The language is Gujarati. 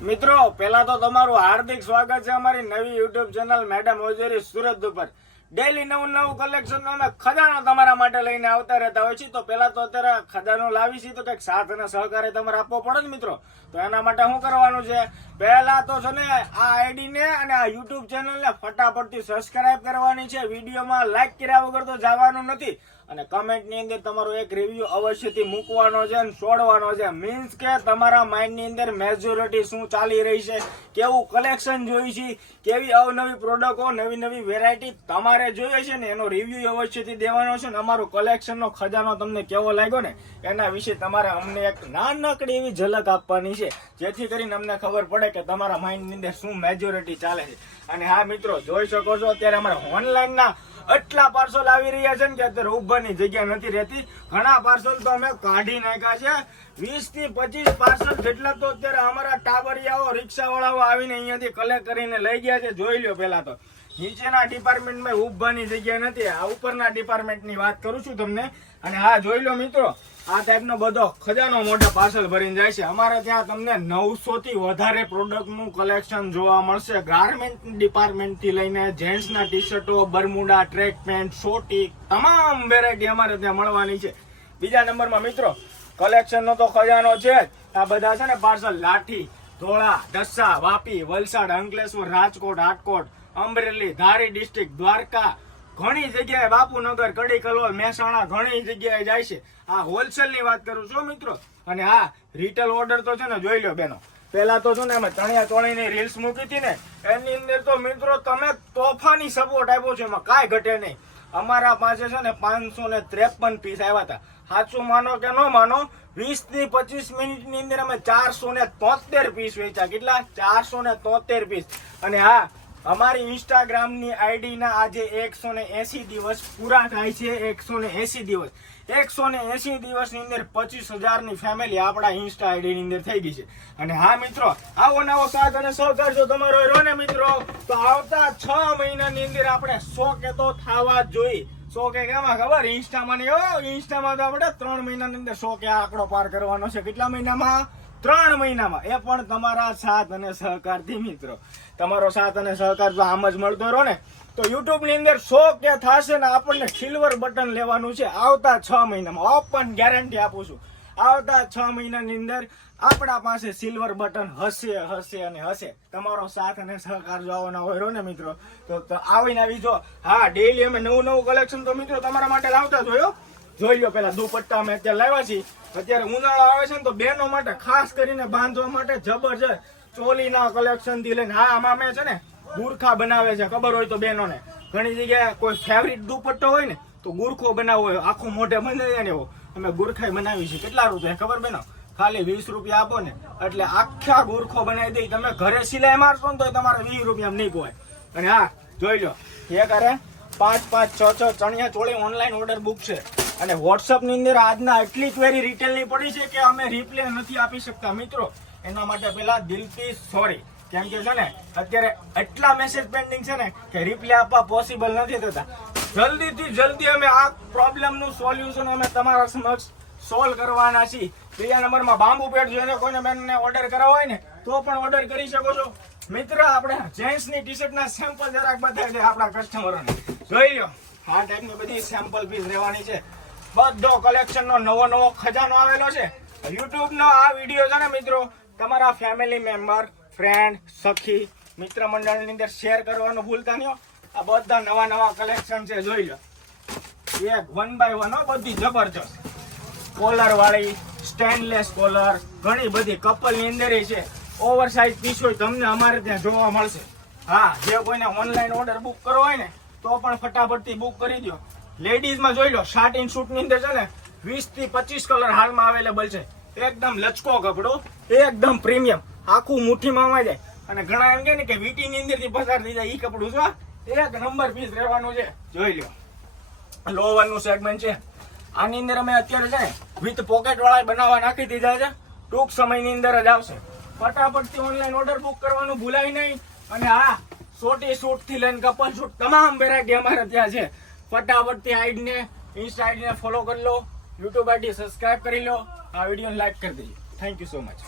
મિત્રો પહેલા તો તમારું હાર્દિક સ્વાગત છે અમારી નવી યુટ્યુબ ચેનલ મેડમ હોજરી સુરત ઉપર. ડેલી નવું કલેક્શન અમે ખજાનો તમારા માટે લઈને આવતા રહેતા હોય છે. તો પહેલા તો અત્યારે ખજાનો લાવી છે તો કંઈક સાથ અને સહકાર તમારે આપવો પડે ને મિત્રો. તો એના માટે શું કરવાનું છે, પહેલા તો છે ને આ આઈડી ને અને આ યુટ્યુબ ચેનલ ને ફટાફટથી સબસ્ક્રાઇબ કરવાની છે. વિડીયોમાં લાઈક કર્યા વગર તો જવાનું નથી અને કમેન્ટ ની અંદર તમારો એક રિવ્યુ અવશ્યથી મૂકવાનો છે અને છોડવાનો છે. મીન્સ કે તમારા માઇન્ડ ની અંદર મેજોરિટી શું ચાલી રહી છે, કેવું કલેક્શન જોઈ છે, કેવી અવનવી પ્રોડક્ટો, નવી નવી વેરાયટી તમારે જોઈએ છે ને એનો રિવ્યુ અવશ્યથી દેવાનો છે. ને અમારું કલેક્શન નો ખજાનો તમને કેવો લાગ્યો ને એના વિશે તમારે અમને એક નાનકડી એવી ઝલક આપવાની છે, જેથી કરીને અમને ખબર પડે કે તમારા માઇન્ડ ની અંદર શું મેજોરિટી ચાલે છે. અને હા મિત્રો, જોઈ શકો છો અત્યારે અમારા ઓનલાઈન ના એટલા પાર્સલ આવી રહ્યા છે ને કે અત્યારે ઉભવાની જગ્યા નથી રહેતી. ઘણા પાર્સલ તો અમે કાઢી નાખ્યા છે. 20 થી 25 પાર્સલ જેટલા તો અત્યારે અમારા ટાબરિયાઓ, રિક્ષાવાળાઓ આવીને અહીંયાથી કલેક્ટ કરીને લઈ ગયા છે. જોઈ લો, પેલા તો નીચેના ડિપાર્ટમેન્ટમાં ઉભવાની જગ્યા નથી, આ ઉપરના ડિપાર્ટમેન્ટની વાત કરું છું તમને. અને હા જોઈ લો મિત્રો, આ ટાઈપનો બધો ખજાનો મોટા પાર્સલ ભરીને જાય છે. અમારે ત્યાં તમને 900 થી વધારે પ્રોડક્ટનું કલેક્શન જોવા મળશે. ગાર્મેન્ટ ડિપાર્ટમેન્ટ થી લઈને જેન્ટ્સના ટી શર્ટો, બરમુડા, ટ્રેક પેન્ટ, શોર્ટી, તમામ વેરાયટી અમારે ત્યાં મળવાની છે. બીજા નંબરમાં મિત્રો, કલેક્શન નો તો ખજાનો છે જ. આ બધા છે ને પાર્સલ લાઠી, ધોળા, ઢસા, વાપી, વલસાડ, અંકલેશ્વર, રાજકોટ, હાટકોટ, અમરેલી, ધારી ડિસ્ટ્રિક્ટ, દ્વારકા, ઘણી જગ્યાએ, બાપુનગર, કડી કલોલ, મહેસાણા, ઘણી જગ્યાએ જાય છે. આ હોલસેલ ની વાત કરું છું મિત્રો. અને હા, રિટેલ ઓર્ડર તો છે ને જોઈ લો બેનો. પેલા તો છે ને અમે ચણિયા ચોળીની રીલ્સ મૂકી હતી ને, એની અંદર તો મિત્રો તમે તોફાની સપોર્ટ આપ્યો છે, એમાં કાંઈ ઘટે નહીં. અમારા પાસે છે ને 553 પીસ આવ્યા હતા. સાચું માનો કે ન માનો, 20 થી 25 મિનિટની અંદર અમે 473 પીસ વેચ્યા. કેટલા? 473 પીસ. અને હા, અમારી ઇન્સ્ટાગ્રામની આઈડી ના આજે 180 દિવસ પૂરા થાય છે. 180 દિવસ 180 દિવસની અંદર 25,000 ની ફેમિલી આપણા ઇન્સ્ટા આઈડી ની અંદર થઈ ગઈ છે. અને હા મિત્રો, આવો નવો સાથ અને સહકાર જો તમારો રહ્યો ને મિત્રો, તો આવતા 6 મહિનાની અંદર આપણે 100 કે તો થવા જ જોઈએ. 100 કે કેમાં ખબર? ઇન્સ્ટામાં નહીં, ઇન્સ્ટામાં તો આપણે 3 મહિનાની અંદર 100 કે આંકડો પાર કરવાનો છે. કેટલા મહિનામાં? 3 મહિનામાં. એ પણ તમારા સાથ અને સહકારથી મિત્રો. તમારો સાથ અને સહકાર જો આમ જ મળતો રહો ને તો યુટ્યુબ ની અંદર 100 કે થશે ને આપણને સિલ્વર બટન લેવાનું છે આવતા 6 મહિનામાં. ઓપન ગેરંટી આપું છું, આવતા 6 મહિનાની અંદર આપણા પાસે સિલ્વર બટન હશે અને હશે. તમારો સાથ અને સહકાર જો આવવાના હોય ને મિત્રો, તો આવીને આવી જો. હા, ડેઈલી અમે નવું કલેક્શન તો મિત્રો તમારા માટે લાવતા જોયો. જોઈ લો, પેલા દુપટ્ટા અમે અત્યારે લાવ્યા છીએ. અત્યારે ઉનાળો આવે છે ને તો બહેનો માટે ખાસ કરીને બાંધવા માટે જબરજસ્ત ચોલીના કલેક્શન થી લઈને, હા આમાં અમે છે ને ગુરખા બનાવે છે. ખબર હોય તો બહેનોને ઘણી જગ્યાએ કોઈ ફેવરિટ દુપટ્ટો હોય ને તો ગુરખો બનાવવો હોય, આખું મોઢે બંધાય ને, એવો અમે ગુરખાઈ બનાવી છે. કેટલા રૂપિયા ખબર બેનો? ખાલી 20 રૂપિયા આપો ને એટલે આખા ગુરખો બનાવી દઈ. તમે ઘરે સિલાઈ મારશો ને તો તમારે 20 રૂપિયા નહીં પોવાય. અને હા જોઈ લો, એક અરે 5-5, 6-6 chaniya choli online order book છે. અને વોટ્સઅપ ની અંદર આજના એટલી ક્વેરી રિટેલ ની પડી છે કે અમે રિપ્લે નથી આપી શકતા મિત્રો. એના માટે પેલા દિલથી સોરી, કેમ કે છે ને અત્યારે એટલા મેસેજ પેન્ડિંગ છે ને કે રિપ્લે આપવા પોસિબલ નથી થતા. જલ્દીથી જલ્દી અમે આ પ્રોબ્લેમ નું સોલ્યુશન અમે તમારા સમક્ષ સોલ્વ કરવાના છીએ. બીજા નંબરમાં બાંબુ પેડ જોઈને કોઈને બેનને ઓર્ડર કરાવવો હોય ને તો પણ ઓર્ડર કરી શકો છો મિત્ર. આપણે જેન્ટ્સ ની ટી શર્ટ ના સેમ્પલ જરાક બતાવી દે આપણા કસ્ટમરોને. જોઈ લો, આ ટાઈપની બધી સેમ્પલ પીસ રહેવાની છે. બધો કલેક્શન નો નવો ખજાનો આવેલો છે. યુટ્યુબ નો આ વિડીયો છે ને મિત્રો, તમારા ફેમિલી મેમ્બર, ફ્રેન્ડ, સખી, મિત્ર મંડળ ની અંદર શેર કરવાનું ભૂલતા નહીં. આ બધા નવા કલેક્શન છે. જોઈ લો, એક 1 by 1 બધી જબરજસ્ત કોલર વાળી, સ્ટેનલેસ કોલર, ઘણી બધી કપલ ની અંદર છે. ઓવરસાઇઝ પીસ હોય તમને અમારે ત્યાં જોવા મળશે. હા, જે કોઈને ઓનલાઈન ઓર્ડર બુક કરવો હોય ને તો પણ ફટાફટથી બુક કરી દો. લેડીઝમાં જોઈ લો, સાટિન સૂટ ની અંદર છે ને 20 થી 25 કલર હાલમાં અવેલેબલ છે. એકદમ લચકો કપડો, એકદમ પ્રીમિયમ, આખું મુઠ્ઠીમાં આવી જાય. અને ઘણા એમ કે ને કે વીટી ની અંદર થી પસાર થઈ જાય, ઈ કપડું છે. એક નંબર પીસ રહેવાનું છે. જોઈ લો, લોવર નું સેગમેન્ટ છે. આની અંદર અમે અત્યારે છે ને વિથ પોકેટ વાળા બનાવવા નાખી દીધા છે. ટૂંક સમયની અંદર જ આવશે. ફટાફટથી ઓનલાઈન ઓર્ડર બુક કરવાનું ભૂલાય નહીં. અને હા, શોર્ટી શૂટ થી લઈને કપલ શૂટ તમામ વેરાયટી અમારે ત્યાં છે. ફટાફટથી આઈડીને, ઇન્સ્ટા આઈડીને ફોલો કરી લો, યુટ્યુબ આઈડી સબસ્ક્રાઇબ કરી લો, આ વિડીયોને લાઈક કરી દેજો. Thank you so much.